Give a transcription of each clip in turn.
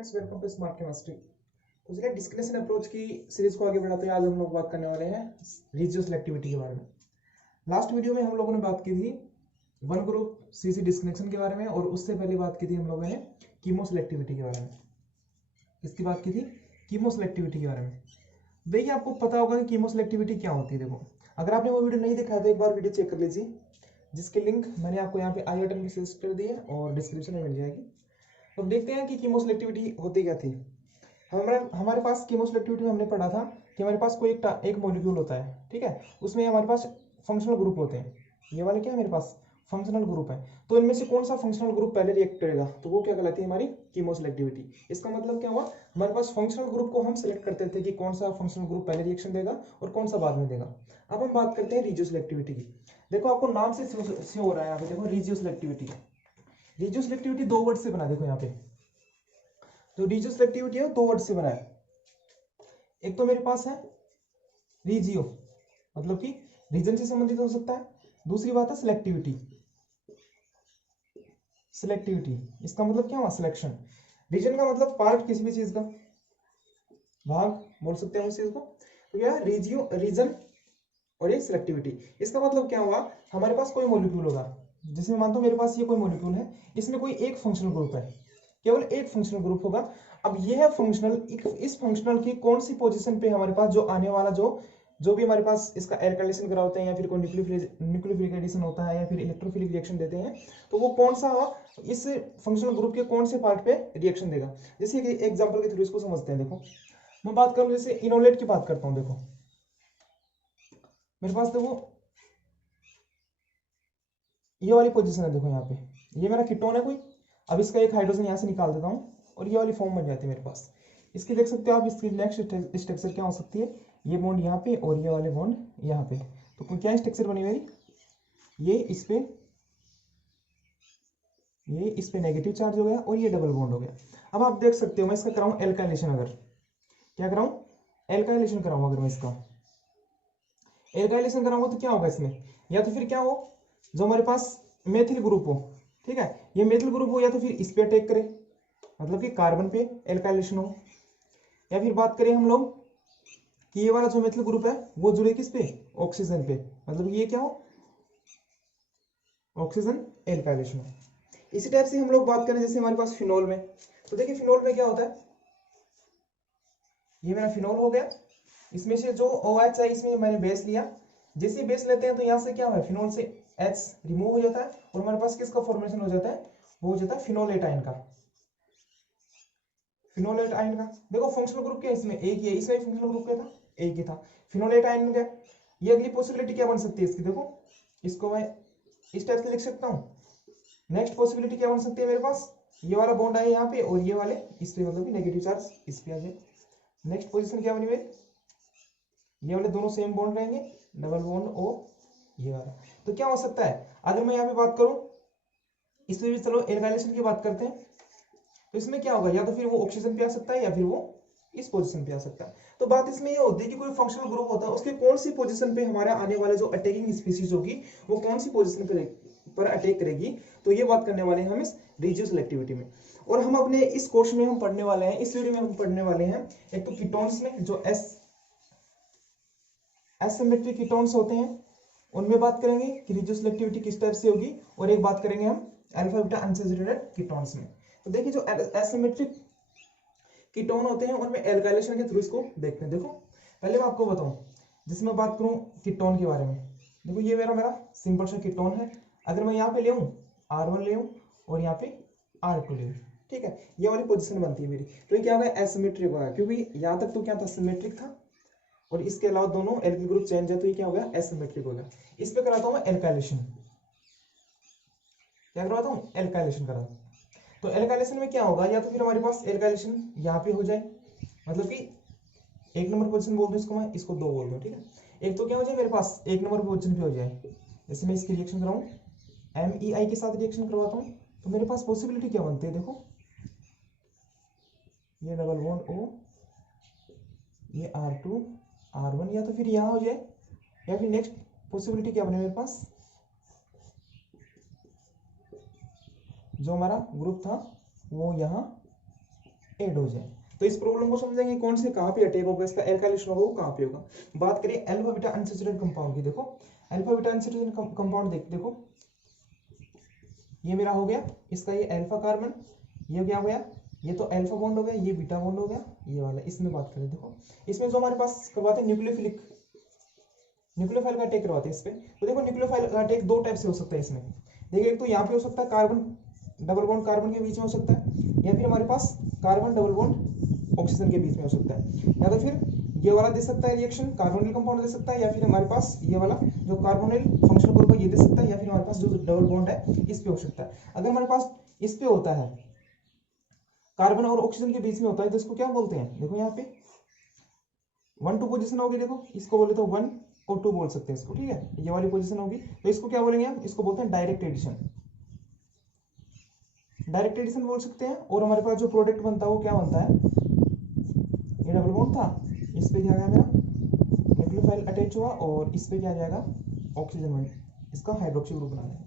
Friends, welcome to smart chemistry. तो चलिए discrimination approach की सीरीज को आगे बढ़ाते हैं। आज हम लोग बात करने वाले हैं रेशियो सिलेक्टिविटी के बारे में। लास्ट वीडियो में हम लोगों ने बात की थी वन ग्रुप सीसी डिस्क्रिमिनेशन के बारे में, और उससे पहले बात की थी हम लोगों ने कीमो सिलेक्टिविटी के बारे में। किसकी बात की थी? कीमो सिलेक्टिविटी के बारे में। देखिए, आपको पता होगा कि कीमो सिलेक्टिविटी क्या होती है। देखो, अगर आपने वो वीडियो नहीं देखा है तो एक बार वीडियो चेक कर लीजिए, जिसके लिंक मैंने आपको यहाँ पे आई बटन में सजेस्ट कर दी है और डिस्क्रिप्शन में मिल जाएगी। तो देखते हैं कि कीमो सिलेक्टिविटी होती क्या थी। हमारे पास कीमो सिलेक्टिविटी में हमने पढ़ा था कि हमारे पास कोई एक मॉलिक्यूल होता है, ठीक है। उसमें हमारे पास फंक्शनल ग्रुप होते हैं। ये वाले क्या है, मेरे पास फंक्शनल ग्रुप है। तो इनमें से कौन सा फंक्शनल ग्रुप पहले रिएक्ट करेगा, तो वो क्या कहलाती है, हमारी कीमो सिलेक्टिविटी। इसका मतलब क्या हुआ, हमारे पास फंक्शनल ग्रुप को हम सिलेक्ट करते थे कि कौन सा फंक्शनल ग्रुप पहले रिएक्शन देगा और कौन सा बाद में देगा। अब हम बात करते हैं रेशियो सिलेक्टिविटी की। देखो, आपको नाम से हो रहा है यहाँ पे, देखो रेशियो सिलेक्टिविटी। रेशियो सिलेक्टिविटी दो वर्ड से बना, देखो यहाँ पे जो रेशियो सिलेक्टिविटी है दो वर्ड से बना है। एक तो मेरे पास है रीजियो, मतलब कि रीजन से संबंधित हो सकता है। दूसरी बात है सिलेक्टिविटी। सिलेक्टिविटी इसका मतलब क्या हुआ, सिलेक्शन। रीजन का मतलब पार्ट, किसी भी चीज का भाग बोल सकते हैं उस चीज को। तो क्या है, रीजियो, रीजन और एक सिलेक्टिविटी। इसका मतलब क्या हुआ, हमारे पास कोई मॉलिक्यूल होगा, जिसमें मानता हूं मेरे पास ये कोई मॉलिक्यूल है, इसमें कोई एक फंक्शनल ग्रुप है, केवल एक फंक्शनल ग्रुप होगा। अब यह फंक्शनल, इस फंक्शनल की कौन सी पोजीशन पे हमारे पास जो आने वाला जो भी हमारे पास इसका एल्काइलेशन करा होते हैं, या फिर कोई न्यूक्लियोफिलिक एडिशन होता है, या फिर इलेक्ट्रोफिलिक रिएक्शन देते हैं, तो वो कौन सा इस फंक्शनल ग्रुप के कौन से पार्ट पे रिएक्शन देगा। जैसे कि एग्जांपल के थ्रू इसको समझते हैं। देखो, मैं बात करूं, जैसे इनोलेट की बात करता हूं। देखो मेरे पास, देखो ये वाली पोजीशन है। देखो यहाँ पे ये मेरा कीटोन है कोई। अब इसका एक हाइड्रोजन यहाँ से निकाल देता हूँ और ये वाली फॉर्म बन जाती है मेरे पास। इसकी देख सकते हो आप, इसकी नेक्स्ट स्ट्रक्चर क्या हो सकती है, ये बॉन्ड यहाँ पे और ये वाले बॉन्ड यहाँ पे। तो क्या स्ट्रक्चर बनी मेरी, ये इस पे नेगेटिव चार्ज हो गया और ये डबल बॉन्ड हो गया। अब आप देख सकते हो, मैं इसका कराऊं एल्काइलेशन, अगर क्या कराऊं, एल्काइलेशन कराऊं, अगर मैं इसका एल्काइलेशन कराऊंगा तो क्या होगा इसमें, या तो फिर क्या हो, जो हमारे पास मेथिल ग्रुप हो, ठीक है, ये मेथिल ग्रुप हो, या तो फिर इस पे अटैक करे, मतलब कि कार्बन पे एल्काइलेशन हो। या फिर बात करें हम लोग कि ये वाला जो मेथिल ग्रुप है वो जुड़े किस पे, ऑक्सीजन पे, मतलब ये क्या हो, ऑक्सीजन एल्काइलेशन हो। इसी टाइप से हम लोग बात करें जैसे हमारे पास फिनोल में, तो देखिए फिनोल में क्या होता है, ये मेरा फिनोल हो गया। इसमें से जो OH है, इसमें मैंने बेस लिया। जैसे बेस लेते हैं तो यहाँ से क्या है, फिनोल से H रिमूव हो जाता है और हमारे पास किसका फॉर्मेशन हो जाता है, वो हो जाता है फिनोलेट आयन का। फिनोलेट आयन का देखो फंक्शनल ग्रुप क्या है, इसमें एक ही है, इसमें फंक्शनल ग्रुप क्या था, एक ही था, फिनोलेट आयन का। ये अगली पॉसिबिलिटी क्या बन सकती है इसकी, देखो इसको मैं इस टाइप से लिख सकता हूँ। नेक्स्ट पॉसिबिलिटी क्या बन सकती है मेरे पास, ये वाला बॉन्ड आए यहाँ पे और ये वाले इस पे, मतलब कि नेगेटिव चार्ज इस पे आ जाए। नेक्स्ट पोजीशन क्या बनी मेरी, ये वाले दोनों सेम बॉन्ड रहेंगे, डबल बॉन्ड ओ ये वाला। तो क्या हो सकता है, अगर मैं यहाँ पे बात करूं, इसमें भी चलो एल्काइलेशन की बात करते हैं, तो इसमें क्या होगा, या तो फिर वो ऑक्सीजन पे आ सकता है या फिर वो इस पोजीशन पे आ सकता है। तो बात इसमें ये होती है कि कोई फंक्शनल ग्रुप होता है, उसके कौन सी पोजीशन पे हमारा आने वाला जो अटैकिंग स्पीसीज होगी वो कौन सी पोजीशन पर अटैक करेगी। तो ये बात करने वाले हैं हम इस रेशियो सिलेक्टिविटी में। और हम अपने इस कोर्स में हम पढ़ने वाले हैं, इस वीडियो में हम पढ़ने वाले हैं एक तो कीटोन्स में जो एसिमेट्रिक कीटोन्स होते हैं, उनमें बात करेंगे कि रेशियो सिलेक्टिविटी किस टाइप से होगी, और एक बात करेंगे हम अल्फा बीटा अनसैचुरेटेड कीटोन्स में। तो देखिए, जो एसिमेट्रिक कीटोन होते हैं उनमें एल्काइलेशन के थ्रू इसको देखते हैं। देखो पहले मैं आपको बताऊं, जिसमें मैं बात करूं कीटोन के बारे में, देखो ये मेरा सिंपल सा कीटोन है। अगर मैं यहाँ पे ले R1 ले और यहाँ पे R2 ले, ठीक है, ये वाली पोजीशन बनती है मेरी। तो ये क्या होगा, एसिमेट्रिक होगा, क्योंकि यहाँ तक तो क्या था, सिमेट्रिक था, और इसके अलावा दोनों एल्किल ग्रुप चेंज है, तो ये क्या हो गया, एसिमेट्रिक हो गया। इस पे कराता हूं मैं एल्काइलेशन, क्या करवाता हूँ, एल्काइलेशन कराता हूँ। तो एल्काइलेशन में क्या होगा, या तो फिर हमारे पास एल्काइलेशन यहाँ पे हो जाए, मतलब कि एक नंबर पोजीशन बोल दूं इसको, मैं इसको दो बोल दूं, ठीक है। एक तो क्या हो जाए मेरे पास, एक नंबर पोजीशन पे हो जाए, जैसे मैं इसकी रिएक्शन कराऊं, MEI के साथ रिएक्शन करवाता हूं, तो मेरे पास पॉसिबिलिटी क्या बनती है, देखो ये डबल बॉन्ड O, ये R2 R1, या तो फिर यहाँ हो जाए, या फिर नेक्स्ट पॉसिबिलिटी क्या बने मेरे पास, जो हमारा ग्रुप था वो यहाँ ऐड हो जाए। तो इस प्रॉब्लम को समझेंगे कौन से कहाँ पे अटैक होगा, इसका एल्काइलेशन होगा वो कहाँ पे होगा। बात करें अल्फा बीटा अनसैचुरेटेड कंपाउंड की, देखो अल्फा बीटा अनसैचुरेटेड कंपाउंड देखो ये मेरा हो गया, इसका ये अल्फा कार्बन, ये क्या हो गया, ये तो अल्फा बॉन्ड हो गया, ये बीटा बॉन्ड हो गया, ये वाला। इसमें बात करें देखो, इसमें जो हमारे पास करवाते हैं न्यूक्लियोफाइल का अटैक करवाते हैं इस पे। तो देखो न्यूक्लियोफाइल का अटैक दो टाइप से हो सकता है इसमें। देखिए एक तो यहाँ पे हो सकता है कार्बन डबल बॉन्ड कार्बन के बीच में हो सकता है, या फिर हमारे पास कार्बन डबल बॉन्ड ऑक्सीजन के बीच में हो सकता है, या तो फिर ये वाला दे सकता है रिएक्शन कार्बोनिल कंपाउंड दे सकता है, या फिर हमारे पास ये वाला जो कार्बोनिल फंक्शनल ग्रुप है ये दे सकता है, या फिर हमारे पास जो डबल बॉन्ड है इस पे हो सकता है। अगर हमारे पास इस पे होता है कार्बन और ऑक्सीजन के बीच में होता है तो इसको क्या बोलते हैं, देखो यहाँ पे 1-2 पोजीशन होगी, देखो इसको बोले तो 1 और 2 बोल सकते हैं इसको, ठीक है, ये वाली पोजीशन होगी। तो इसको क्या बोलेंगे हम, इसको बोलते हैं डायरेक्ट एडिशन, डायरेक्ट एडिशन बोल सकते हैं। और हमारे पास जो प्रोडक्ट बनता है वो क्या बनता है, ये डबल बॉन्ड था, इस पे क्या गया मेरा न्यूक्लियोफाइल अटैच हुआ, और इस पे क्या जाएगा ऑक्सीजन बन, इसका हाइड्रोक्सी ग्रुप बना देगा।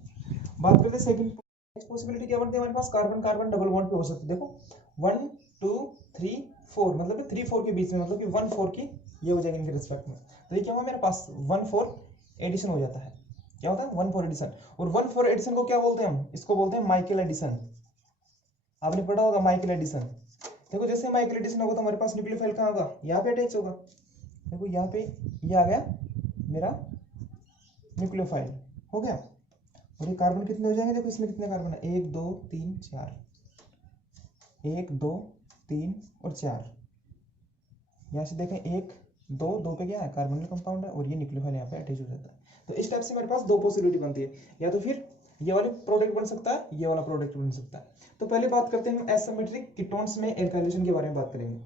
बात करते हैं सेकंड पॉसिबिलिटी क्या बनती है हमारे पास, कार्बन कार्बन डबल बॉन्ड पे हो सकती है। देखो 1 2 3 4 मतलब 3 4 के बीच में, मतलब कि 1 4 की ये हो जाएगी इनके रिस्पेक्ट में। तो ये क्या हुआ मेरे पास 1 4 एडिशन हो जाता है, क्या होता है 1 4 एडिशन। और 1 4 एडिशन को क्या बोलते हैं हम, इसको बोलते हैं माइकल एडिशन। आपने पढ़ा होगा माइकल एडिशन। देखो जैसे माइकल एडिशन होगा तो हमारे पास न्यूक्लियोफाइल कहाँ होगा, यहाँ पे अटैच होगा। देखो यहाँ पे ये आ गया मेरा न्यूक्लियोफाइल हो गया। और ये कार्बन कितने हो जाएंगे, देखो इसमें कितने कार्बन है, 1 2 3 4, 1 2 3 और 4। यहाँ से देखें 1 2 2 पे क्या है कार्बोनिल कंपाउंड है, और ये न्यूक्लियोफाइल यहाँ पे अटैच हो जाता है। तो इस टाइप से हमारे पास दो पॉसिबिलिटी बनती है, या तो फिर ये वाला प्रोडक्ट बन सकता है, ये वाला प्रोडक्ट बन सकता है। तो पहले बात करते हैं हम एसिमेट्रिक कीटोन्स में एल्काइलेशन के बारे में बात करेंगे।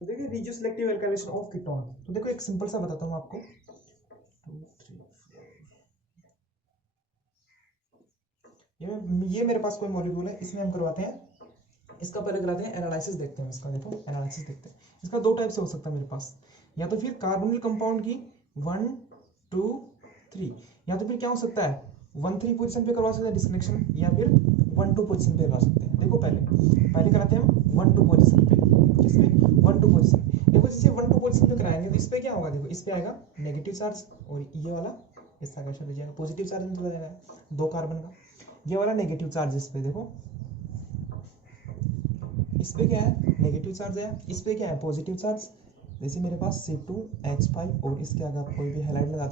तो देखिए reduce selective alkylation of ketone. तो देखो एक सिंपल सा बताता हूँ आपको, 2 3 ये मेरे पास कोई मॉलिक्यूल है, इसमें हम करवाते हैं, इसका पहले कराते हैं एनालिसिस, देखते हैं इसका। देखो एनालिसिस देखते हैं, इसका दो टाइप से हो सकता है मेरे पास, या तो फिर कार्बोनिल कंपाउंड की 1 2 3, या तो फिर क्या हो सकता है 1 3 पोजीशन पे करवा सकते हैं डिस्कनेक्शन, या फिर 1 2 पोजीशन पे करवा सकते हैं। देखो पहले कराते हैं हम 1 2 पोजीशन पे, किसमें 1 2 पोजीशन। देखो जैसे 1 2 पोजीशन पे कराएंगे तो इस पे क्या होगा, देखो इस पे आएगा नेगेटिव चार्ज, और ये वाला इसका कैसे हो जाएगा पॉजिटिव चार्ज में चला जाएगा, 2 कार्बन का, ये वाला नेगेटिव चार्ज इस पे, देखो इस पे क्या है नेगेटिव चार्ज है, इस पे क्या है पॉजिटिव चार्ज। जैसे मेरे पास C2H5, और इसके आगे आप कोई भी हैलाइड लगा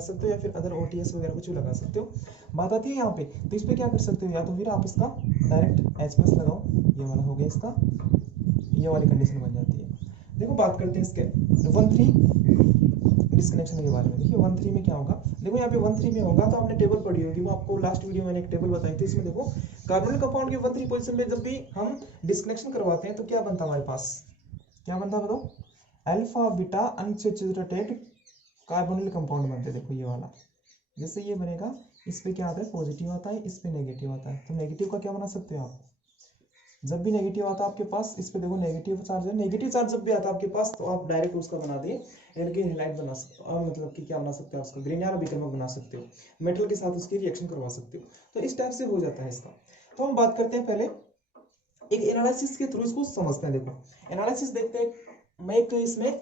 सकते हो, या फिर अदर OTS वगैरह कुछ भी लगा सकते हो। बात आती है यहाँ पे, तो इस पे क्या कर सकते हो, या तो फिर आप इसका डायरेक्ट H+ लगाओ, ये वाला हो गया इसका, ये वाली कंडीशन बन जाती है। देखो बात करते हैं इसके 1 3 डिस्कनेक्शन के बारे में। देखिए 1 3 में क्या होगा, देखो यहाँ पे 1 3 में होगा तो आपने टेबल पढ़ी होगी, वो आपको लास्ट वीडियो में मैंने एक टेबल बताई थी। इसमें देखो कार्बोनिल कंपाउंड के 1 3 पोजीशन में जब भी हम डिस्कनेक्शन करवाते हैं तो क्या बनता है हमारे पास, क्या बनता है बताओ, alpha beta unsaturated carbonyl compound बनते हैं। देखो ये वाला जैसे ये बनेगा, इस पे क्या आता है पॉजिटिव आता है, इस पे नेगेटिव आता है। तो नेगेटिव का क्या बना सकते हो आप, जब भी नेगेटिव आता है आपके पास, इस पे देखो नेगेटिव चार्ज है, नेगेटिव चार्ज जब भी आता है आपके पास तो आप डायरेक्ट उसका बना दिए, यानी कि हेलाइट बना सकते हो, मतलब कि क्या बना सकते हो उसका ग्रीन या विक्रमक बना सकते हो, मेटल के साथ उसकी रिएक्शन करवा सकते हो। तो इस टाइप से हो जाता है इसका। तो हम बात करते हैं पहले एक एनालिसिस के थ्रू इसको समझते हैं। देखो एनालिसिस देखते हैं, मैं एक इसमें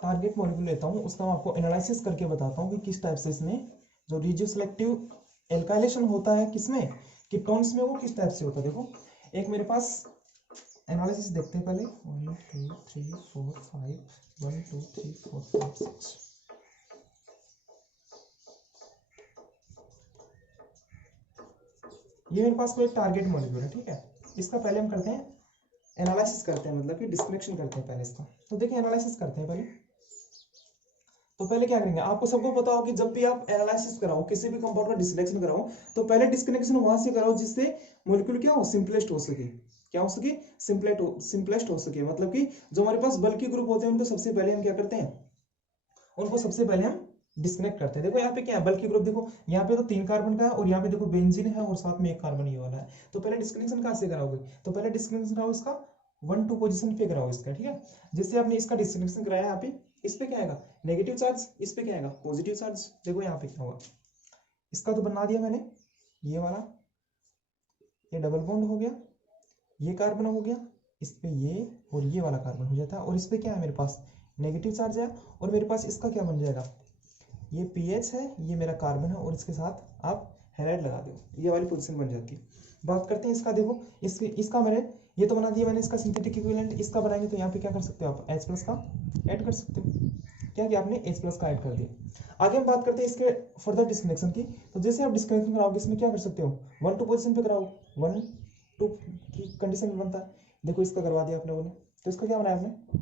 टारगेट मॉलिक्यूल लेता हूँ, उसका मैं आपको एनालिसिस करके बताता हूँ कि किस टाइप से इसमें जो रिड्यूस सिलेक्टिव एल्काइलेशन होता है किसमें कीटोन्स में, वो किस टाइप से होता है। देखो एक मेरे पास एनालिसिस देखते हैं पहले, 1 2 3 4 5 1 2 3 4 5 6। ये मेरे पास कोई टारगेट मॉलिक्यूल है, ठीक है। इसका पहले हम करते हैं एनालिसिस करते हैं, मतलब कि डिस्कनेक्शन करते हैं पहले इसका। तो देखिए एनालिसिस करते हैं पहले। तो पहले क्या करेंगे, आपको सबको पता हो कि जब भी आप एनालिसिस कराओ किसी भी कंपाउंड का डिस्कनेक्शन कराओ तो पहले डिस्कनेक्शन वहां से कराओ जिससे मॉलिक्यूल क्या हो सिंपलेस्ट हो सके, क्या हो सके सिंपलेस्ट हो सके। मतलब कि जो हमारे पास बल्कि ग्रुप होते हैं उनको सबसे पहले हम क्या करते हैं, उनको सबसे पहले हम डिस्कनेक्ट करते हैं। देखो यहाँ पे क्या है बल्कि ग्रुप, देखो यहाँ पे तो 3 कार्बन का है, और यहाँ पे देखो बेंजीन है और साथ में 1 कार्बन ये वाला है। तो पहले डिस्कनेक्शन कहाँ से कराओगे, तो पहले डिस्कनेक्शन कराओ इसका 1 2 पोजीशन पे कराओ इसका, ठीक है। जैसे आपने इसका डिस्कनेक्शन कराया यहाँ पे, इस पे क्या आएगा नेगेटिव चार्ज, इस पे क्या आएगा पॉजिटिव चार्ज। देखो यहाँ पे क्या होगा, इसका तो बना दिया मैंने, ये वाला ये डबल बॉन्ड हो गया, ये कार्बन हो गया, इस पे ये और ये वाला कार्बन हो जाता है, और इस पे क्या है मेरे पास नेगेटिव चार्ज है, और मेरे पास इसका क्या बन जाएगा, ये पीएच है, ये मेरा कार्बन है, और इसके साथ आप हैलाइड लगा दो, ये वाली पोजीशन बन जाती है। बात करते हैं इसका, देखो इसका मैंने ये तो बना दिया मैंने इसका सिंथेटिक इक्विवेलेंट, इसका बनाएंगे तो यहाँ पे क्या कर सकते हो आप H प्लस का ऐड कर सकते हो, क्या किया आपने H प्लस का ऐड कर दिया। आगे हम बात करते हैं इसके फर्दर डिस्कनेक्शन की, तो जैसे आप डिस्कनेक्शन कराओगे इसमें क्या कर सकते हो 1 2 पोजीशन पे कराओ, 1 2 की कंडीशन में बनता है। देखो इसका करवा दिया आपने बोले, तो इसका क्या बनाया आपने,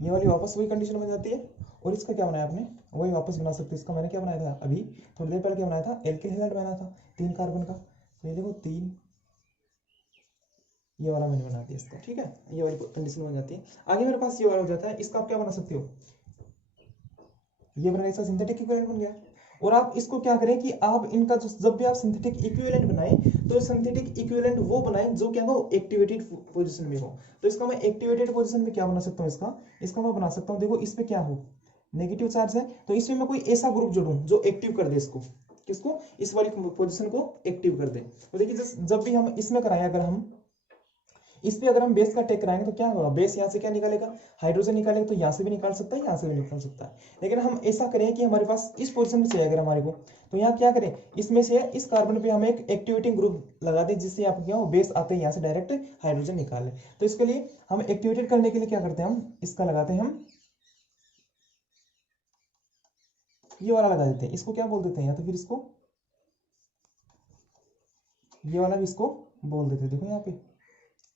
ये वाली वापस वही कंडीशन बन जाती है, और इसका क्या बनाया आपने वही वापस बना सकते हो। इसका मैंने क्या बनाया था अभी थोड़ी देर पहले, क्या बनाया था एल्किल हैलाइड बनाया था 3 कार्बन का, तो ये देखो 3 ये वाला मैंने बना दिया इसका, ठीक है, ये वाली कंडीशन बन जाती है। आगे मेरे पास ये वाला हो जाता है, इसका आप क्या बना सकते हो, ये बना इसका सिंथेटिक इक्विवेलेंट बन गया। और आप इसको क्या करें कि आप इनका जो जब भी आप सिंथेटिक इक्विवेलेंट बनाएं तो सिंथेटिक इक्विवेलेंट वो बनाएं जो क्या हो एक्टिवेटेड पोजीशन में हो। तो इसका मैं एक्टिवेटेड पोजीशन में क्या बना सकता हूँ, इसका मैं बना सकता हूँ, देखो इस पे क्या हो नेगेटिव चार्ज है, तो इसमें मैं कोई ऐसा ग्रुप जोड़ूं जो एक्टिव कर दे इसको, किसको, इस वाली पोजीशन को एक्टिव कर दे। तो देखिए जब भी हम इसमें कराएं, अगर हम इस पे अगर हम बेस का टेक कराएंगे तो क्या होगा, बेस यहाँ से क्या निकालेगा हाइड्रोजन निकालेगा, तो यहाँ से भी निकाल सकता है, यहाँ से भी निकाल सकता है। लेकिन हम ऐसा करें कि हमारे पास इस पोजीशन में चाहिए अगर हमारे को, तो यहाँ क्या करें, इसमें से इस कार्बन पे हम एक एक्टिवेटिंग ग्रुप लगा दें, जिससे आप क्या हो बेस आते हैं यहाँ से डायरेक्ट हाइड्रोजन निकाल लें। तो इसके लिए हम एक्टिवेटेड करने के लिए क्या करते हैं, हम इसका लगाते हैं, हम ये वाला लगा देते हैं, इसको क्या बोल देते हैं, या तो फिर इसको ये वाला भी इसको बोल देते हैं। देखो यहाँ पे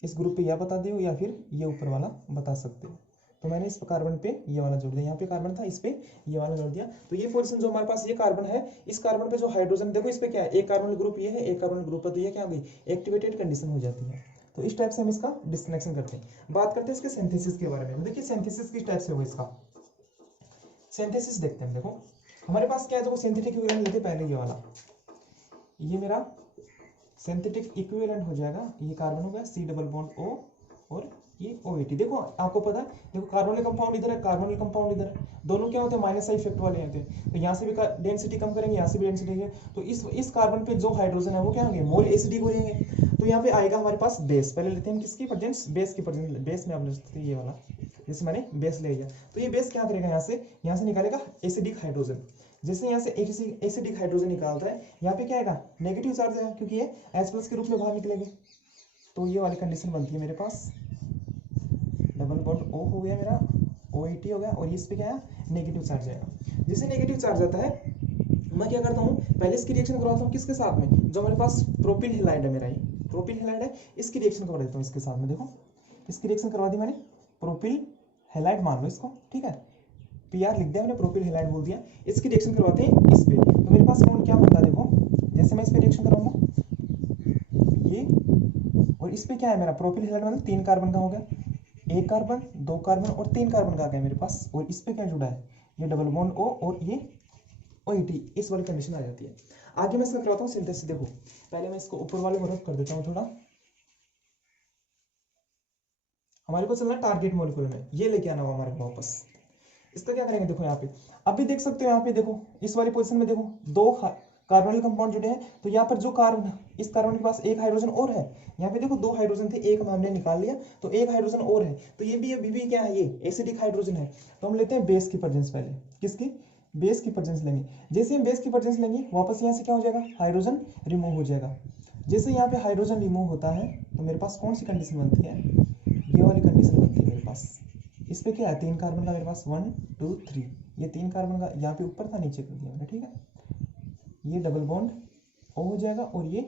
इस ग्रुप पे यह बता दो, या फिर ये ऊपर वाला बता सकते हो। तो मैंने इस कार्बन पे ये वाला जोड़ दिया, यहाँ पे कार्बन था इस पे ये वाला जोड़ दिया। तो ये पोजीशन जो हमारे पास ये कार्बन है, इस कार्बन पे जो हाइड्रोजन देखो इस पे क्या है, एक कार्बन ग्रुप ये है, एक कार्बन ग्रुप है, तो ये क्या हो गई एक्टिवेटेड कंडीशन हो जाती है। तो इस टाइप से हम इसका डिस्कनेक्शन करते हैं। बात करते हैं इसके सिंथेसिस के बारे में। देखिए सिंथेसिस किस टाइप से होगा इसका, सिंथेसिस देखते हैं। देखो हमारे पास क्या है, देखो सिंथेटिक इक्विवेलेंट लेते पहले ये वाला, ये मेरा सिंथेटिक इक्विवेलेंट हो जाएगा, ये कार्बन हो गया C डबल बॉन्ड O और ये OH। देखो आपको पता है, देखो कार्बोनिल कंपाउंड इधर है, कार्बोनिल कंपाउंड इधर है, दोनों क्या होते हैं माइनस इफेक्ट वाले होते हैं। तो यहाँ से भी डेंसिटी कम करेंगे, यहाँ से भी डेंसिटी है, तो इस कार्बन पे जो हाइड्रोजन है वो क्या होंगे मोल एसिडिक हो जाएंगे। तो यहाँ पे आएगा हमारे पास बेस, पहले लेते हैं किसकी प्रेजेंस, बेस की प्रेजेंस। बेस में आप ले सकते हैं ये वाला, जैसे मैंने बेस ले लिया, तो ये बेस क्या करेगा, यहाँ से निकालेगा एसिडिक हाइड्रोजन। जैसे यहाँ से एसिडिक हाइड्रोजन निकालता है, यहाँ पे क्या आएगा नेगेटिव चार्ज है, क्योंकि ये H प्लस के रूप में बाहर निकलेंगे। तो ये वाली कंडीशन बनती है मेरे पास, डबल बॉन्ड O हो गया मेरा, OH हो गया, और इस पे क्या है नेगेटिव चार्ज आएगा। जैसे नेगेटिव चार्ज आता है, मैं क्या करता हूँ पहले इसकी रिएक्शन करवाता हूँ किसके साथ में, जो हमारे पास प्रोपिल हैलाइड है, मेरा ये प्रोपिल हैलाइड है, इसकी रिएक्शन करवा देता हूँ इसके साथ में। देखो इसकी रिएक्शन करवा दी मैंने, प्रोपिल हैलाइड मान लो इसको, ठीक है, PR लिख दिया मैंने, प्रोपिल हैलाइड बोल दिया। इसकी रिएक्शन करवाते हैं इस पे, तो मेरे पास कौन क्या बनता है, देखो जैसे मैं इस पे रिएक्शन कराऊंगा ये, और इस पे क्या है मेरा प्रोपिल हैलाइड मतलब 3 कार्बन का हो गया, 1 कार्बन 2 कार्बन और 3 कार्बन का आ गया मेरे पास। और इस पे क्या जुड़ा है, ये डबल बॉन्ड O और ये OH, इस वाली कंडीशन आ जाती है। आगे मैं इसका करवाता हूँ सिंथेसिस। देखो पहले मैं इसको ऊपर वाले को रख कर देता हूँ थोड़ा, हमारे को चलना टारगेट मॉलिक्यूल में, ये लेके आना होगा हमारे को वापस। इसका क्या करेंगे, देखो यहाँ पे अभी देख सकते हो, यहाँ पे देखो इस वाली पोजीशन में देखो 2 कार्बोनिल कंपाउंड जुड़े हैं, तो यहाँ पर जो कार्बन, इस कार्बन के पास 1 हाइड्रोजन और है, यहाँ पे देखो 2 हाइड्रोजन थे, 1 हमने निकाल लिया, तो 1 हाइड्रोजन और है, तो ये भी अभी भी क्या है, ये एसिडिक हाइड्रोजन है। तो हम लेते हैं बेस की प्रेजेंस, पहले किसकी, बेस की प्रेजेंस लेंगे। जैसे हम बेस की प्रेजेंस लेंगे, वापस यहाँ से क्या हो जाएगा हाइड्रोजन रिमूव हो जाएगा। जैसे यहाँ पे हाइड्रोजन रिमूव होता है, तो मेरे पास कौन सी कंडीशन बनती है, ये वाली कंडीशन बनती है मेरे पास। इस पे क्या है 3 कार्बन का मेरे पास 1 2 3, ये 3 कार्बन का यहाँ पे ऊपर था, नीचे कर दिया मैंने, ठीक है, ये डबल बॉन्ड O हो जाएगा, और ये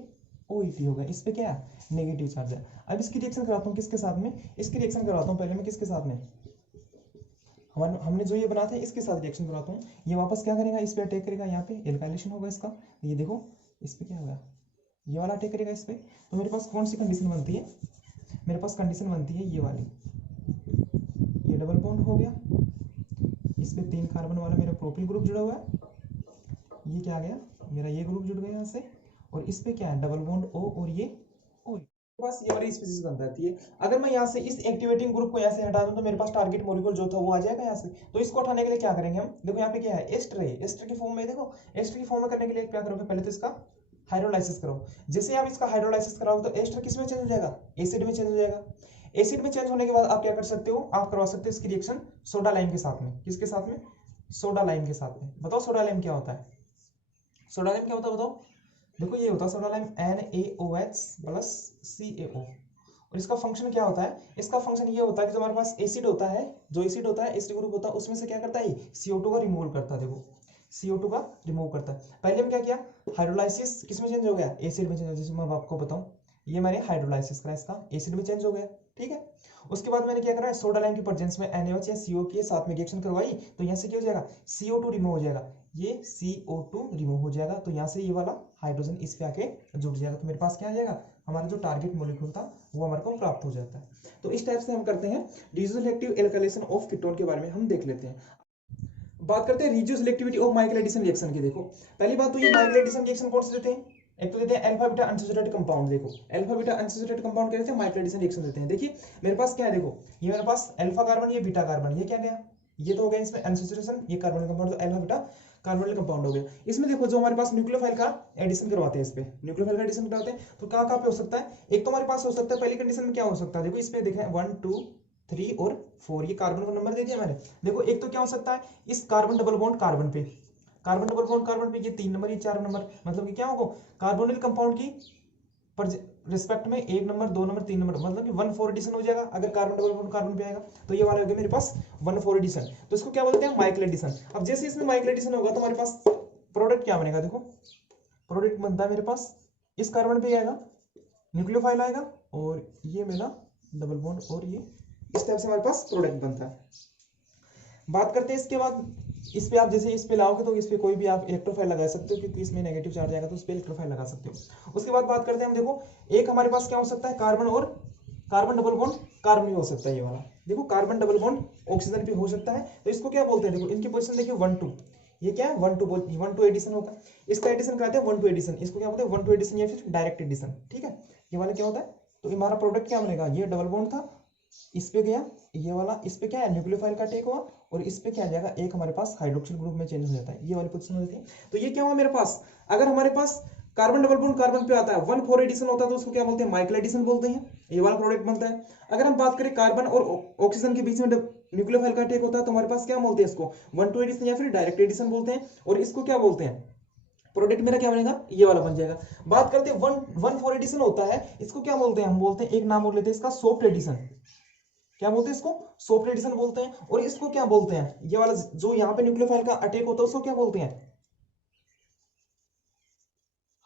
OH होगा, इस पे क्या है नेगेटिव चार्ज है। अब इसकी रिएक्शन कराता हूँ किसके साथ में, इसकी रिएक्शन करवाता हूँ पहले मैं किसके साथ में, हमने जो ये बनाया था इसके साथ रिएक्शन करवाता हूँ। ये वापस क्या करेगा, इस पे अटैक करेगा, यहाँ पे एल्काइलेशन होगा इसका, ये देखो इस पे क्या होगा, ये वाला अटैक करेगा इस पे। तो मेरे पास कौन सी कंडीशन बनती है, मेरे पास कंडीशन बनती है ये वाली, ये डबल बॉन्ड हो गया, इस पे 3 कार्बन वाला मेरा प्रोपिल ग्रुप जुड़ा हुआ है, ये क्या आ गया मेरा ये ग्रुप जुड़ गया यहाँ से, और इस पे क्या है डबल बॉन्ड O और ये O, बस ये वाली स्पीशीज बन जाती है। अगर मैं यहाँ से इस एक्टिवेटिंग ग्रुप को यहाँ से हटा दूं, तो मेरे पास टारगेट मॉलिक्यूल जो था वो आ जाएगा यहाँ से। तो इसको हटाने के लिए क्या करेंगे हम, देखो यहाँ पे क्या है एस्टर है, एस्टर की फॉर्म में, देखो एस्टर की फॉर्म में करने के लिए क्या करोगे, पहले तो इसका हाइड्रोलाइसिस कराओ। जैसे आप इसका हाइड्रोलाइसिस कराओगे तो एस्टर किस में चेंज हो जाएगा, एसिड में चेंज हो जाएगा। एसिड में चेंज होने के बाद आप क्या कर सकते हो, आप करवा सकते हो इसकी रिएक्शन सोडा लाइम के साथ में। किसके साथ में, सोडा लाइम के साथ में। बताओ सोडा लाइम क्या होता है, सोडा लाइम क्या होता है बताओ। देखो ये होता है soda lime NaOH plus CaO। और इसका फंक्शन क्या होता है, इसका फंक्शन ये होता है कि जो हमारे पास एसिड होता है, जो एसिड होता है एसिड ग्रुप होता है, उसमें से क्या करता है CO2 का रिमूव करता है। देखो CO2 का रिमूव करता है। पहले हम क्या किया, हाइड्रोलाइसिस किस में चेंज हो गया, एसिड में चेंज हो गया। जैसे मैं आपको बताऊं, ये मैंने हाइड्रोलाइसिस करा, इसका एसिड में चेंज हो गया, ठीक है। उसके बाद मैंने क्या करा, सोडा लाइम की प्रेजेंस में NaOH या CO के साथ में रिएक्शन करवाई, तो यहाँ से क्या हो जाएगा, CO2 रिमूव हो जाएगा, ये CO2 रिमूव हो जाएगा। तो यहाँ से ये वाला हाइड्रोजन इस पे आके जुड़ जाएगा, तो मेरे पास क्या आ जाएगा, हमारा जो टारगेट मॉलिक्यूल था वो हमारे को प्राप्त हो जाता है। तो इस टाइप से हम करते हैं। रिड्यूसिव एल्काइलेशन ऑफ कीटोन के बारे में हम देख लेते हैं। बात करते हैं reduce selectivity of Michael Edison reaction की। देखो पहली बात तो ये माइकल एडिसन रिएक्शन कौन से देते हैं, एक तो देते हैं अल्फा बीटा अनसैचुरेटेड कंपाउंड। देखो अल्फा बीटा अनसैचुरेटेड कंपाउंड क्या देते हैं, माइकल एडिसन रिएक्शन देते हैं। देखिए मेरे पास क्या है, देखो ये मेरे पास अल्फा कार्बन, ये बीटा कार्बन, ये क्या गया, ये तो हो गया इसमें अनसैचुरेशन, ये कार्बन कंपाउंड, तो अल्फा बीटा कार्बोनिल कंपाउंड हो गया। इसमें देखो जो हमारे पास न्यूक्लियोफाइल का एडिशन करवाते हैं, इस पे न्यूक्लियोफाइल का एडिशन करवाते हैं, तो कहां कहां पे हो सकता है, एक तो हमारे पास हो सकता है पहली कंडीशन में क्या हो सकता है, देखो इस पे देखें 1 2 3 और 4, ये कार्बन का नंबर दे दिया मैंने। देखो एक तो क्या हो सकता है, इस कार्बन डबल बॉन्ड कार्बन पे, कार्बन डबल बॉन्ड कार्बन पे ये 3 नंबर, ये 4 नंबर, मतलब कि क्या होगा, कार्बोनिल कंपाउंड की रिस्पेक्ट में 1 नंबर 2 नंबर 3 नंबर, मतलब कि 1 4 एडिशन हो जाएगा अगर कार्बन डबल बॉन्ड कार्बन पे आएगा। तो ये वाला हो गया मेरे पास 1 4 एडिशन, तो इसको क्या बोलते हैं, माइकल एडिशन। अब जैसे इसमें माइकल एडिशन होगा तो हमारे पास प्रोडक्ट क्या बनेगा, देखो प्रोडक्ट बनता है मेरे पास, इस कार्बन पे आएगा न्यूक्लियोफाइल आएगा, और ये मेरा डबल बॉन्ड, और ये इस टाइप से हमारे पास प्रोडक्ट बनता है। बात करते हैं इसके बाद, इस पे आप जैसे इस पे लाओगे तो इस पे कोई भी आप इलेक्ट्रोफाइल लगा सकते हो, क्योंकि इसमें नेगेटिव चार्ज आएगा तो इस पे इलेक्ट्रोफाइल लगा सकते हो। उसके बाद बात करते हैं हम, देखो एक हमारे पास क्या हो सकता है, कार्बन और कार्बन डबल बॉन्ड कार्बन भी हो सकता है, ये वाला देखो कार्बन डबल बॉन्ड ऑक्सीजन भी हो सकता है। तो इसको क्या बोलते हैं, देखो इनकी पोजीशन देखिए 1 2, ये क्या है 1 2 एडिशन होगा, इसका एडिशन कराते हैं 1 2 एडिशन, इसको क्या बोलते हैं 1 2 एडिशन या फिर डायरेक्ट एडिशन, ठीक है। ये वाला क्या होता है, तो हमारा प्रोडक्ट क्या बनेगा, ये डबल बॉन्ड था, इस पे गया ये वाला, इस पे क्या है न्यूक्लियोफाइल का टेक हुआ, और इस पे क्या आ जाएगा, एक हमारे पास हाइड्रोक्सिल ग्रुप में चेंज हो जाता है, ये वाली पोजीशन हो जाती है। तो ये क्या हुआ मेरे पास, अगर हमारे पास कार्बन डबल बॉन्ड कार्बन पे आता है 1 4 एडिशन होता है तो उसको क्या बोलते हैं, माइकल एडिशन बोलते हैं, ये वाला प्रोडक्ट बनता है। अगर हम बात करें कार्बन और ऑक्सीजन के बीच में न्यूक्लियोफाइल का टेक होता है तो हमारे पास क्या बोलते हैं, इसको 1 2 एडिशन या फिर डायरेक्ट एडिशन बोलते हैं, और इसको क्या बोलते हैं, प्रोडक्ट मेरा क्या बनेगा, ये वाला बन जाएगा। बात करते हैं 1 4 एडिशन होता है, इसको क्या बोलते हैं, हम बोलते हैं एक नाम और लेते हैं इसका सॉफ्ट एडिशन, क्या बोलते हैं इसको, सॉफ्ट एडिशन बोलते हैं। और इसको क्या बोलते हैं, ये वाला जो यहाँ पे न्यूक्लियोफाइल का अटैक होता है उसको क्या बोलते हैं,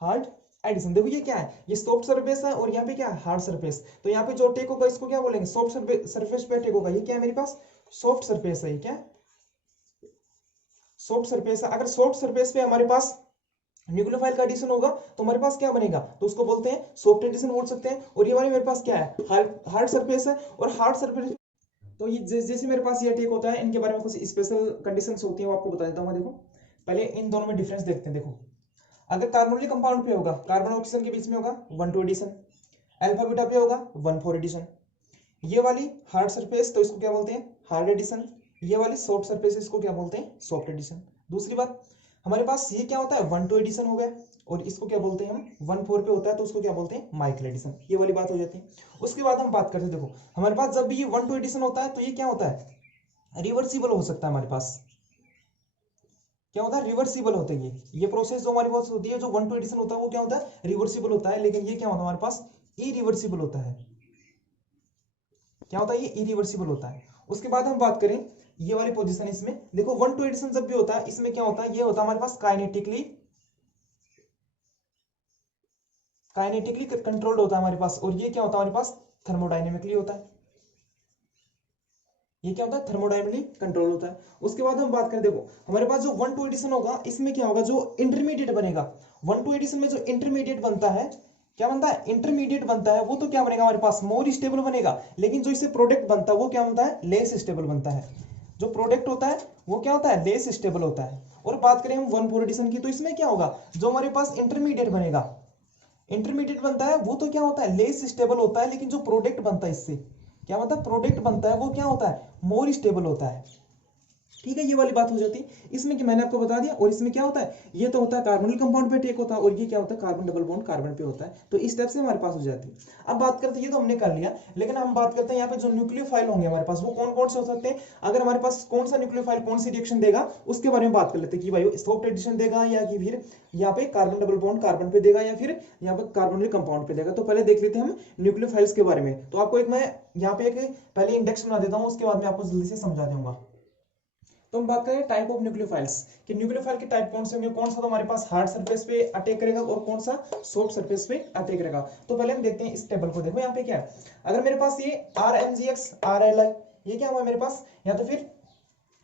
हार्ड एडिशन। देखो ये क्या है, ये सॉफ्ट सरफेस है और यहाँ पे क्या है, हार्ड सरफेस। तो यहाँ पे जो अटैक होगा इसको क्या बोलेंगे, सॉफ्ट सरफेस पे अटैक होगा, ये क्या है मेरे पास सॉफ्ट सरफेस है, ये क्या सॉफ्ट सरफेस है। अगर सॉफ्ट सरफेस पे हमारे पास न्यूक्लियोफाइल का एडिशन होगा तो हमारे पास क्या बनेगा, तो उसको बोलते हैं सॉफ्ट एडिशन बोल सकते हैं। और ये वाले मेरे पास क्या है, हार्ड सरफेस है, और हार्ड सरफेस, तो ये जैसे मेरे पास ये अटैक होता है, इनके बारे में कुछ स्पेशल कंडीशंस होती हैं वो आपको बता देता हूँ। देखो पहले इन दोनों में डिफरेंस देखते हैं। देखो अगर कार्बोनिल कंपाउंड पे होगा, कार्बन ऑक्सीजन के बीच में होगा 1 2 एडिशन, अल्फा बीटा पे होगा 1 4 एडिशन। ये वाली हार्ड सरफेस तो इसको क्या बोलते हैं, हार्ड एडिशन। ये वाली सॉफ्ट सरफेस इसको क्या बोलते हैं, सॉफ्ट एडिशन। दूसरी बात हमारे पास ये क्या होता है 1 2 एडिशन हो गया, और इसको क्या बोलते हैं हम 1 4 पे होता है तो उसको क्या बोलते हैं, माइकल एडिशन। ये वाली बात हो जाती है। उसके बाद हम बात करते हैं, देखो हमारे पास जब भी ये 1 2 एडिशन होता है तो ये क्या होता है, रिवर्सिबल हो सकता है। हमारे पास क्या होता है, रिवर्सिबल होता है। ये प्रोसेस जो हमारे पास होती है, जो 1 2 एडिशन होता है वो क्या होता है, रिवर्सिबल होता है। लेकिन ये क्या होता है हमारे पास, इरिवर्सिबल होता है। क्या होता है, ये इरिवर्सिबल होता है। उसके बाद हम बात करें ये वाली पोजीशन, इसमें देखो 1 2 एडिशन जब भी होता है इसमें क्या होता है, ये होता है हमारे पास काइनेटिकली कंट्रोल्ड होता है हमारे पास, और ये क्या होता है हमारे पास, थर्मोडायनेमिकली होता है। ये क्या होता है, थर्मोडायनेमिकली कंट्रोल होता है। उसके बाद हम बात करें, देखो हमारे पास जो 1 2 एडिशन होगा इसमें क्या होगा, जो इंटरमीडिएट बनेगा 1 2 एडिशन में, जो इंटरमीडिएट बनता है, क्या बनता है, इंटरमीडिएट बनता है, वो तो क्या बनेगा हमारे पास, मोर स्टेबल बनेगा। लेकिन जो इससे प्रोडक्ट बनता है वो क्या बनता है, लेस स्टेबल बनता है। जो प्रोडक्ट होता है वो क्या होता है, लेस स्टेबल होता है। और बात करें हम 1 4 एडिशन की, तो इसमें क्या होगा, जो हमारे पास इंटरमीडिएट बनेगा, इंटरमीडिएट बनता है वो तो क्या होता है, लेस स्टेबल होता है। लेकिन जो प्रोडक्ट बनता है इससे, क्या मतलब प्रोडक्ट बनता है वो क्या होता है, मोर स्टेबल होता है। ठीक है, ये वाली बात हो जाती है। इसमें कि मैंने आपको बता दिया, और इसमें क्या होता है, ये तो होता है कार्बोनिल कंपाउंड पे टेक होता है, और ये क्या होता है, कार्बन डबल बॉन्ड कार्बन पे होता है। तो इस टाइप से हमारे पास हो जाती है। अब बात करते हैं, ये तो हमने कर लिया, लेकिन हम बात करते हैं यहाँ पे जो न्यूक्लियोफाइल होंगे हमारे पास, वो कौन कौन से हो सकते हैं। अगर हमारे पास कौन सा न्यूक्लियोफाइल कौन सी रिएक्शन देगा, उसके बारे में बात कर लेते हैं कि भाई सॉफ्ट एडिशन देगा, या कि फिर यहाँ पे कार्बन डबल बॉन्ड कार्बन पे देगा, या फिर यहाँ पे कार्बोनिल कंपाउंड पे देगा। तो पहले देख लेते हैं हम न्यूक्लियोफाइल्स के बारे में। तो आपको एक मैं यहाँ पे एक पहले इंडेक्स बना देता हूँ, उसके बाद मैं आपको जल्दी से समझा दूंगा। तो हम बात करें टाइप ऑफ न्यूक्लियोफाइल्स कि न्यूक्लियोफाइल के टाइप कौन से होंगे, कौन सा तो हमारे पास हार्ड सरफेस पे अटैक करेगा और कौन सा सॉफ्ट सरफेस पे अटैक करेगा। तो पहले हम देखते हैं इस टेबल को। देखो यहाँ पे क्या है, अगर मेरे पास ये RMgX RLi, ये क्या हुआ मेरे पास, या तो फिर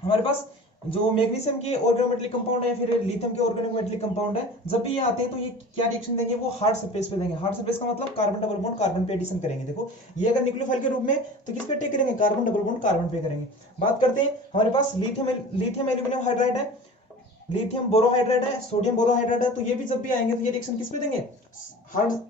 हमारे पास जो मैग्नीशियम के ऑर्गेनोमेटेलिक कंपाउंड है, फिर लिथियम के ऑर्गेनोमेटेलिक कंपाउंड है, जब भी ये आते हैं तो ये क्या रिएक्शन देंगे, वो हार्ड सरफेस पे देंगे। हार्ड सरफेस का मतलब कार्बन डबल बॉन्ड कार्बन पे एडिशन करेंगे। देखो ये अगर न्यूक्लियोफाइल के रूप में तो किस पे अटैक करेंगे, कार्बन डबल बॉन्ड कार्बन पे करेंगे। बात करते हैं, हमारे पास लिथियम एल्यूमिनियम हाइड्राइड है, लिथियम बोरोहाइड्राइड है, सोडियम बोरोहाइड्राइड है। तो ये भी जब भी आएंगे तो ये रिएक्शन किस पे देंगे, हार्ड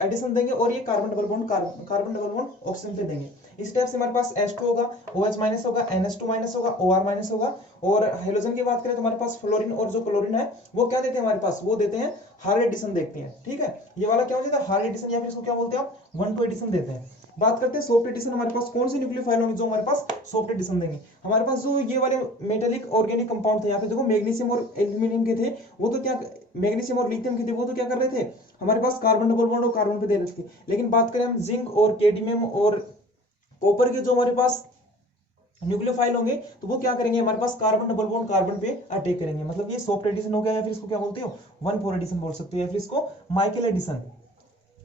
एडिशन देंगे, और ये carbon double bond carbon double bond oxygen पे देंगे। इस टाइप से हमारे पास H2 होगा, OH माइनस होगा, NH2 माइनस होगा, OR माइनस होगा। और हाइड्रोजन की बात करें तो हमारे पास फ्लोरीन, और जो क्लोरीन है वो क्या देते हैं हमारे पास, वो देते हैं हार्ड एडिशन देखते हैं। ठीक है, ये वाला क्या हो जाता है, हार्ड एडिशन, या फिर इसको क्या बोलते हैं आप, 1-2 एडिशन देते हैं। बात करते हैं सॉफ्ट एडिशन, हमारे पास कौन सी न्यूक्लियोफाइल होंगे जो हमारे पास सॉफ्ट एडिशन देंगे। हमारे पास जो ये वाले मेटेलिक ऑर्गेनिक कंपाउंड थे, यहाँ पे देखो मैग्नीशियम और एल्यूमिनियम के थे, वो तो क्या, मैग्नीशियम और लिथियम के थे, वो तो क्या कर रहे थे, हमारे पास कार्बन डबल बॉन्ड और कार्बन पे दे रहे थे। लेकिन बात करें हम जिंक और कैडमियम और कॉपर के जो हमारे पास न्यूक्लियोफाइल होंगे, तो वो क्या करेंगे, हमारे पास कार्बन डबल बॉन्ड कार्बन पे अटैक करेंगे। मतलब ये सॉफ्ट एडिशन हो गया, या फिर इसको क्या बोलते हो, 1,4 एडिशन बोल सकते हो, या फिर इसको माइकल एडिशन,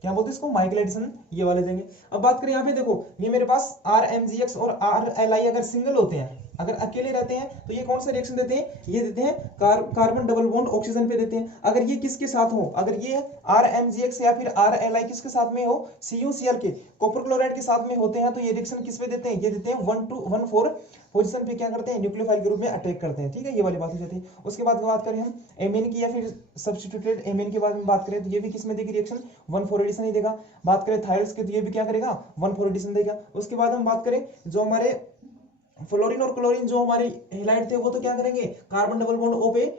क्या बोलते हैं इसको, माइकल एडिशन, ये वाले देंगे। अब बात करें यहाँ पे देखो, ये मेरे पास RMgX और RLi अगर सिंगल होते हैं, अगर अकेले रहते हैं, तो ये कौन सा रिएक्शन देते हैं, ये देते हैं कार्बन डबल बॉन्ड ऑक्सीजन पे देते हैं। अगर ये किसके साथ हो, अगर ये RMgX या फिर RLi किसके साथ में हो, CuCl के कॉपर क्लोराइड के साथ में होते हैं, तो ये रिएक्शन किस पे देते हैं, ये देते हैं 1-2-1-4 पोजीशन पे क्या करते हैं, न्यूक्लियोफाइल के रूप में अटैक करते हैं। ठीक है, ये वाली बात हो जाती है। उसके बाद बात करें हम एमीन की, या फिर सब्स्टिट्यूटेड एमीन के बारे में बात करें, तो ये भी किस में देगी रिएक्शन, 1,4 एडिशन ही देगा। बात करें थायल्स के, तो ये भी क्या करेगा, 1,4 एडिशन देगा। उसके बाद हम बात करें जो हमारे फ्लोरीन और क्लोरीन जो हमारे हेलाइड थे, वो तो क्या करेंगे, कार्बन डबल बॉन्ड O पे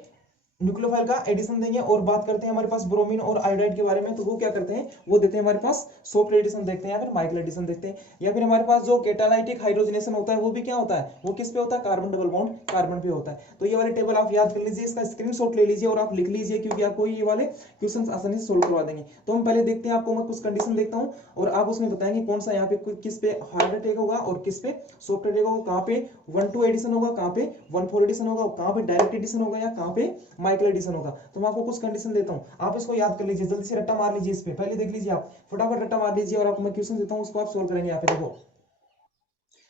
न्यूक्लियोफाइल का एडिशन देंगे। और बात करते हैं हमारे पास ब्रोमीन और आयोडाइड के बारे में, तो वो क्या करते हैं, वो देते हैं हमारे पास सॉफ्ट एडिशन देखते हैं, या फिर माइकल एडिशन देखते हैं। या फिर हमारे पास जो कैटालाइटिक हाइड्रोजनेशन होता है, वो भी क्या होता है, वो किस पे होता है, कार्बन डबल बॉन्ड कार्बन पे होता है। तो ये वाले टेबल आप याद कर लीजिए, इसका स्क्रीनशॉट ले लीजिए और आप लिख लीजिए, क्योंकि आपको ये वाले क्वेश्चन आसानी से सोल्व करवा देंगे। तो हम पहले देखते हैं, आपको मैं कुछ कंडीशन देखता हूँ और आप उसमें बताएंगे कौन सा यहाँ पे किस पे हार्ड अटैक होगा और किस पे सॉफ्ट अटैक होगा, कहाँ पे 1-2 एडिशन होगा, कहाँ पे 1-4 एडिशन होगा, कहाँ पे डायरेक्ट एडिशन होगा, या कहाँ पे माइकल एडिशन होगा। तो मैं आपको कुछ कंडीशन देता हूं, आप इसको याद कर लीजिए, जल्दी से रट्टा मार लीजिए, इस पे पहले देख लीजिए, आप फटाफट रट्टा मार लीजिए, और आपको मैं क्वेश्चन देता हूं, उसको आप सोल्व करेंगे। यहाँ पे देखो,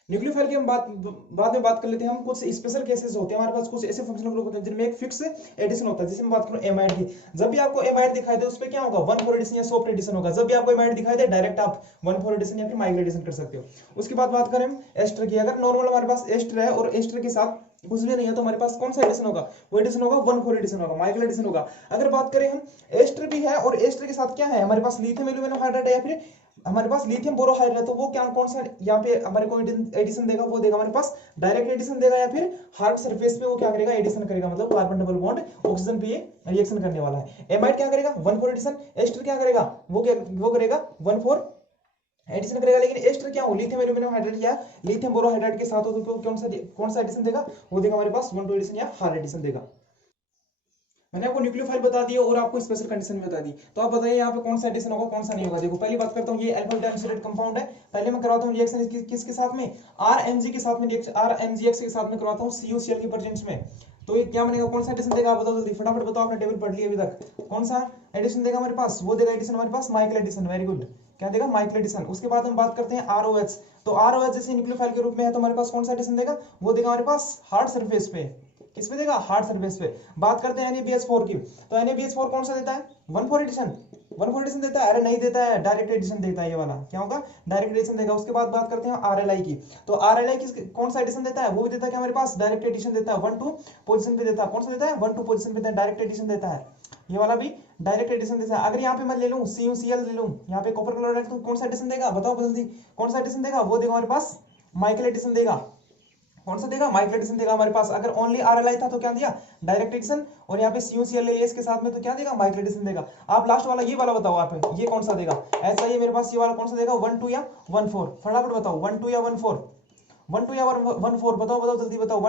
न्यूक्लियोफाइल की हम बाद में बात कर लेते हैं। हम कुछ स्पेशल केसेस होते हैं, हमारे पास कुछ ऐसे फंक्शनल ग्रुप होते हैं जिनमें एक फिक्स एडिशन होता है। जैसे मैं बात करूं एमाइड की, जब भी आपको एमाइड दिखाई दे, उस पे क्या होगा, 1,4 एडिशन या सॉफ्ट एडिशन होगा। जब भी आपको एमाइड दिखाई दे, डायरेक्ट आप 1,4 एडिशन या फिर माइकल एडिशन कर सकते हो। उसके बाद बात करें एस्टर की, अगर नॉर्मल हमारे पास एस्टर है और एस्टर के साथ कुछ भी नहीं है, तो हमारे पास कौन सा एडिशन होगा, वो एडिशन होगा 1,4 एडिशन होगा, माइकल एडिशन होगा। अगर बात करें हम एस्टर भी है और एस्टर के साथ क्या है, हमारे पास लिथियम एल्यूमिनियम हाइड्राइड है, या फिर हमारे पास लिथियम बोरोहाइड्राइड है, तो वो क्या कौन सा यहाँ पे हमारे को एडिशन देगा, वो देगा हमारे पास डायरेक्ट एडिशन देगा, या फिर हार्ड सरफेस पे वो क्या करेगा, एडिशन करेगा। मतलब कार्बन डबल बॉन्ड ऑक्सीजन पे ये रिएक्शन करने वाला है। एमाइड क्या करेगा, 1,4 एडिशन। एस्टर क्या करेगा, वो करेगा 1,4 एडिशन करेगा। लेकिन एस्टर क्या हो, लिथियम एल्यूमिनियम हाइड्राइड या लिथियम बोरोहाइड्राइड के साथ हो, तो कौन सा एडिशन देगा, वो देगा हमारे पास 1,2 एडिशन या हार्ड एडिशन देगा। मैंने आपको न्यूक्लियोफाइल बता दी और आपको स्पेशल कंडीशन बता दी। तो आप बताइए यहाँ पे कौन सा एडिशन होगा, कौन सा नहीं होगा। देखो पहली बात करता हूँ, ये अल्फा बीटा एनोसिलेट कंपाउंड है। पहले मैं करवाता हूँ रिएक्शन किसके साथ में, RMG के साथ में, RMgX के साथ में करवाता हूँ CuCl के प्रेजेंस में। तो ये क्या बनेगा, कौन सा एडिशन देगा, आप बताओ जल्दी, फटाफट बताओ, आपने टेबल पढ़ लिया अभी तक। कौन सा एडिशन देगा हमारे पास, वो देगा एडिशन हमारे पास माइकल एडिशन। वेरी गुड, क्या देगा, माइकल एडिशन। उसके बाद हम बात करते हैं ROH। तो ROH जैसे न्यूक्लियोफाइल के रूप में है, तो हमारे पास कौन सा एडिशन देगा, वो देगा हमारे पास हार्ड सरफेस पे। किस पे देगा, हार्ड सरफेस पे। बात करते हैं NaBH4 की, तो NaBH4 कौन सा देता है, 1,4 एडिशन। 1,4 एडिशन देता है, अरे नहीं देता है, डायरेक्ट एडिशन देता है, ये वाला क्या होगा, डायरेक्ट एडिशन देगा। उसके बाद बात करते हैं RLi की, तो RLi कौन सा एडिशन देता है, वो भी देता है क्या हमारे पास, डायरेक्ट एडिशन देता है, 1-2 पोजीशन पे देता है। कौन सा देता है, 1-2 पोजीशन पे डायरेक्ट एडिशन देता है, ये वाला भी डायरेक्ट एडिशन देता है। अगर यहाँ पे मैं ले लूं CuCl ले लूं, यहाँ पे कॉपर क्लोराइड, तो कौन सा एडिशन देगा, बताओ जल्दी, कौन सा एडिशन देगा, वो देगा हमारे पास माइकल एडिशन देगा। कौन सा देगा, माइक्रो एडिशन देगा हमारे पास। अगर ओनली RLI था तो क्या दिया, डायरेक्ट एडिशन, और यहाँ पे CuCl के साथ में तो क्या देगा, माइक्रो एडिशन देगा। आप लास्ट वाला ये वाला बताओ, आप ये कौन सा देगा, ऐसा ही मेरे पास ये वाला कौन सा देगा, 1 2 या 1 4, फटाफट बताओ 1 2 या 1 4, 1 2 या 1 4, बताओ बताओ जल्दी बताओ।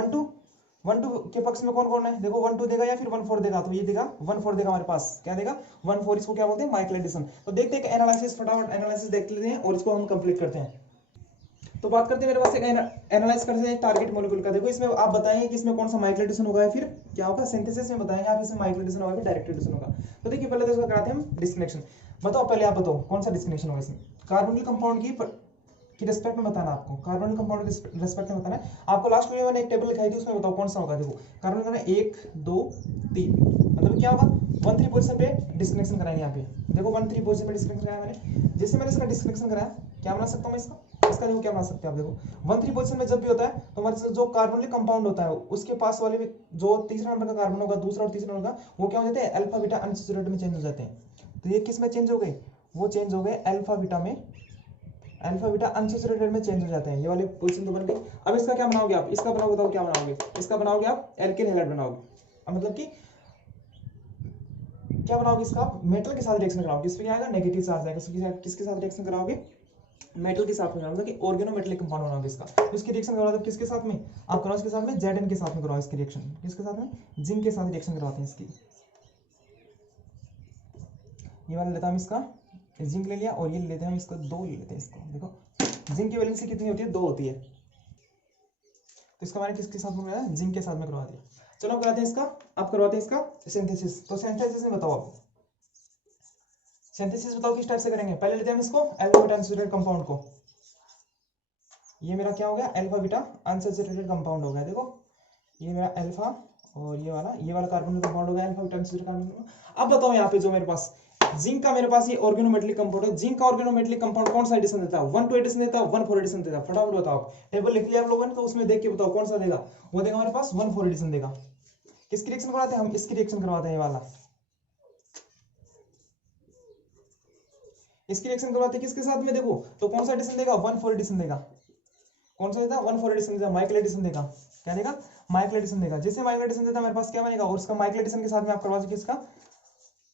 1 2 के पक्ष में कौन कौन है, देखो 1 2 देगा या फिर 1 4 देगा, तो ये देगा 1 4 देगा हमारे पास, क्या देगा 1 4, इसको क्या बोलते हैं, माइक्रो एडिशन। तो देखते हैं एनालिसिस, फटाफट एनालिसिस देख लेते हैं और इसको हम कंप्लीट करते हैं। तो बात करते हैं, मेरे पास एक एनालाइज करते हैं टारगेट मॉलिक्यूल का। देखो इसमें आप बताएंगे कि इसमें कौन सा माइक्रो एडिशन होगा या फिर क्या होगा, सिंथेसिस में बताएंगे आप इसमें माइक्रो एडिशन होगा फिर डायरेक्ट एडिशन होगा। तो देखिए पहले तो इसका कराते हैं हम डिस्कनेक्शन। बताओ पहले आप बताओ कौन सा डिस्कनेक्शन होगा इसमें, कार्बोनिल कंपाउंड की रिस्पेक्ट में बताना, आपको कार्बोनिल कंपाउंड की रिस्पेक्ट में बताना है आपको। लास्ट वीडियो में मैंने एक टेबल दिखाई थी, उसमें बताओ कौन सा होगा। देखो कार्बोनिल का 1 2 3, मतलब क्या होगा 1 3 पोजीशन पे डिस्कनेक्शन कराएंगे यहाँ पे। देखो 1 3 पोजीशन पे डिस्कनेक्शन कराया मैंने, जैसे मैंने इसका डिस्कनेक्शन कराया क्या बना सकता हूँ मैं इसका देखो क्या बना सकते हैं आप। देखो 1 3 पोजीशन में जब भी होता है तो हमारे जो कार्बोनिल कंपाउंड होता है उसके पास वाले भी जो तीसरा नंबर का कार्बन होगा, दूसरा और तीसरा होगा, वो क्या हो जाते हैं, अल्फा बीटा अनसैचुरेटेड में चेंज हो जाते हैं। तो ये किस में चेंज हो गए, वो चेंज हो गए अल्फा बीटा में, अल्फा बीटा अनसैचुरेटेड में चेंज हो जाते हैं। ये वाली पोजीशन तो बन गई। अब इसका क्या बनाओगे आप, इसका बनाओ, बताओ क्या बनाओगे, इसका बनाओगे आप एल्केन हैलाइड बनाओगे। अब मतलब कि क्या बनाओगे, इसका आप मेटल के साथ रिएक्शन कराओगे, इस पे क्या आएगा, नेगेटिव चार्ज आएगा। किसके साथ रिएक्शन कराओगे, मेटल के साथ में कराओगे, मतलब कि ऑर्गेनोमेटेलिक कंपाउंड बनाओगे इसका। तो इसकी रिएक्शन करवाओगे किसके साथ में, आप कराओ इसके साथ में Zn के साथ में कराओ इसकी रिएक्शन, किसके साथ में, जिंक के साथ रिएक्शन करवाते हैं इसकी। ये वाला लेता हम इसका जिंक ले लिया, और ये लेते हैं हम इसको 2 ले लेते हैं इसको। देखो जिंक की वैलेंसी कितनी होती है, 2 होती है, तो इसका मैंने किसके साथ में कराया, जिंक के साथ में करवा दिया। चलो कराते हैं इसका, आप करवाते हैं इसका सिंथेसिस। तो सिंथेसिस में बताओ आप, सिंथेसिस बताओ किस टाइप से करेंगे। पहले लेते हैं हम इसको अल्फा बीटा अनसैचुरेटेड कंपाउंड को, ये मेरा क्या हो गया, अल्फा बीटा अनसैचुरेटेड कंपाउंड हो गया। देखो ये मेरा अल्फा और ये वाला कार्बन कंपाउंड हो गया अल्फा बीटा अनसैचुरेटेड कंपाउंड। अब बताओ यहाँ पे जो मेरे पास जिंक का, मेरे पास ये ऑर्गेनोमेटेलिक कंपाउंड है, जिंक का ऑर्गेनोमेटेलिक कंपाउंड कौन सा एडिशन देता है, 1 2 एडिशन देता है, 1 4 एडिशन देता है। फटाफट बताओ, टेबल लिख लिया आप लोगों ने, तो उसमें देख के बताओ कौन सा देगा, वो देगा हमारे पास 1 4 एडिशन देगा। किसकी रिएक्शन करवाते हैं हम, इसकी रिएक्शन करवाते हैं, ये वाला इसकी रिएक्शन करवाते हैं किसके साथ में, देखो तो कौन सा एडिशन देगा, 1 4 एडिशन देगा। कौन सा देता है, 1 4 एडिशन देगा, माइक्रो एडिशन देगा, क्या देगा, माइक्रो एडिशन देगा। जैसे माइक्रो एडिशन देता है मेरे पास क्या बनेगा, और इसका माइक्रो एडिशन के साथ में आप करवा दीजिए इसका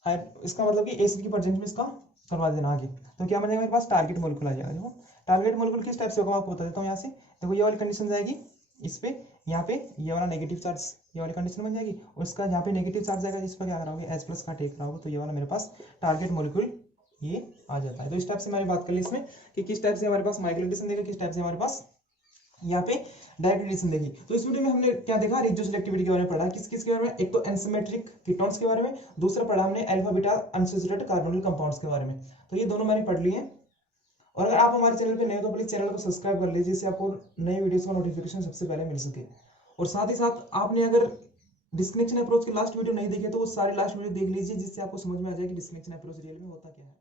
इसका मतलब कि एसिड की प्रेजेंस में इसका करवा देना आगे, तो क्या बनेगा मेरे पास, टारगेट मॉलिक्यूल आ जाएगा। देखो टारगेट मॉलिक्यूल किस टाइप से होगा आपको बता देता हूँ यहाँ से। देखो ये वाली कंडीशन जाएगी इस पे, यहाँ पे ये वाला नेगेटिव चार्ज, ये वाली कंडीशन बन जाएगी, और इसका यहाँ पे नेगेटिव चार्ज आएगा, जिस पर क्या कराओगे H+ का टेक कराओगे, तो ये वाला मेरे पास टारगेट मॉलिक्यूल ये आ जाता है। तो इस टाइप से मैंने बात कर ली इसमें कि किस टाइप से हमारे पास माइक्रो एडिशन देगा, किस टाइप से हमारे पास यहाँ पे डायरेक्ट एडिशन देखी। तो इस वीडियो में हमने क्या देखा, रिजियो सिलेक्टिविटी के बारे में पढ़ा, किस किस के बारे में, एक तो एनसिमेट्रिक कीटोन्स के बारे में, दूसरा पढ़ा हमने alpha beta unsaturated carbonyl compounds के बारे में। तो ये दोनों मैंने पढ़ लिए हैं। और अगर आप हमारे चैनल पे नए हो तो प्लीज चैनल को सब्सक्राइब कर लीजिए, जिससे आपको नए वीडियोस का नोटिफिकेशन सबसे पहले मिल सके। और साथ ही साथ आपने अगर डिस्कनेक्शन अप्रोच की लास्ट वीडियो नहीं देखी तो वो सारी लास्ट वीडियो देख लीजिए, जिससे आपको समझ में आ जाए कि डिस्कनेक्शन अप्रोच रियल में होता क्या है।